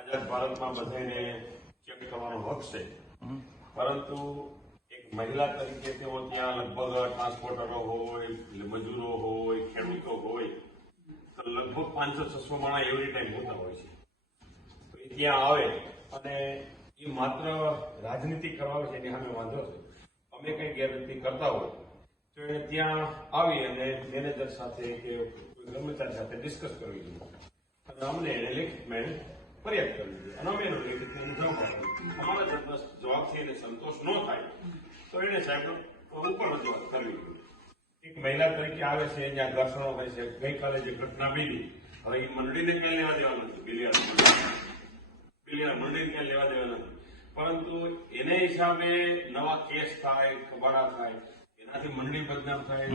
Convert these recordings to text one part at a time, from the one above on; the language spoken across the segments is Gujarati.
આઝાદ ભારતમાં બધાને ચેક કરવાનો હક છે, પરંતુ એક મહિલા તરીકે તેઓ ત્યાં લગભગ ટ્રાન્સપોર્ટરો હોય, મજૂરો હોય, ખેડૂતો હોય, તો લગભગ 500-600 માણસ એવરી ટાઈમ હોતા હોય છે. તો એ ત્યાં આવે અને એ માત્ર રાજનીતિ કરવા છે એની સામે વાંધો છે. અમે કઈ ગેરરીતિ કરતા હોય તો એ ત્યાં આવી અને મેનેજર સાથે કે કર્મચારી સાથે ડિસ્કસ કરવી જોઈએ અને અમને એને લેખિતમાં એને ફરિયાદ કરવી જોઈએ અને અમે એનો લેખિતમાં જવાબ આપવો. અમારા જવાબથી એને સંતોષ ન થાય તો એને સાહેબ ઉપર રજૂઆત કરવી જોઈએ. એક મહિલા તરીકે આવે છે, જ્યાં ઘર્ષણો હોય છે. ગઈકાલે જે ઘટના બની, હવે એ મંડળીને ક્યાં લેવા દેવાનું નથી, બિલિયાર મંડળીને ક્યાં લેવા દેવાના નથી, પરંતુ એને હિસાબે નવા કેસ થાય, ખબરા થાય, એનાથી મંડળી બદનામ થાય,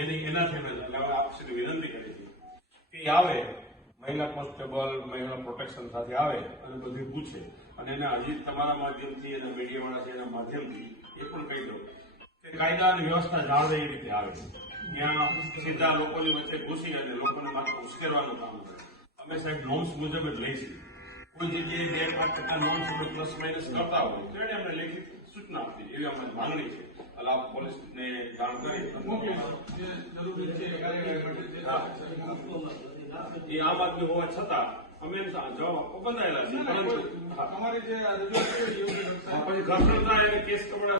એનાથી આપશે વિનંતી કરી છે કે આવે મહિલા કોન્સ્ટેબલ, મહિલા પ્રોટેક્શન સાથે આવે અને બધું પૂછે અને એને હજી તમારા માધ્યમથી અને મીડિયાવાળા છે એના માધ્યમથી એ પણ કહી દો કે કાયદા અને વ્યવસ્થા જાળવે એ રીતે આવે. ત્યાં સીધા લોકોની વચ્ચે ઘૂસી અને લોકોને માત્ર ઉશ્કેરવાનું કામ કરે. અમે સાહેબ નોર્મ્સ મુજબ જ લઈશું. કોઈ જગ્યાએ 2-5% નોર્મ્સ પ્લસ માઇનસ કરતા હોય તો એને અમને લેખિત સૂચના આપવી એવી અમારી માંગણી છે. અલા પોલીસને જાણ કરી એ આ બાજુ હોવા છતાં અમે જવાબ આપવા બંધાયેલા છે. પરંતુ અમારી જે પછી ઘર્ષણ થાય કેસ કપડા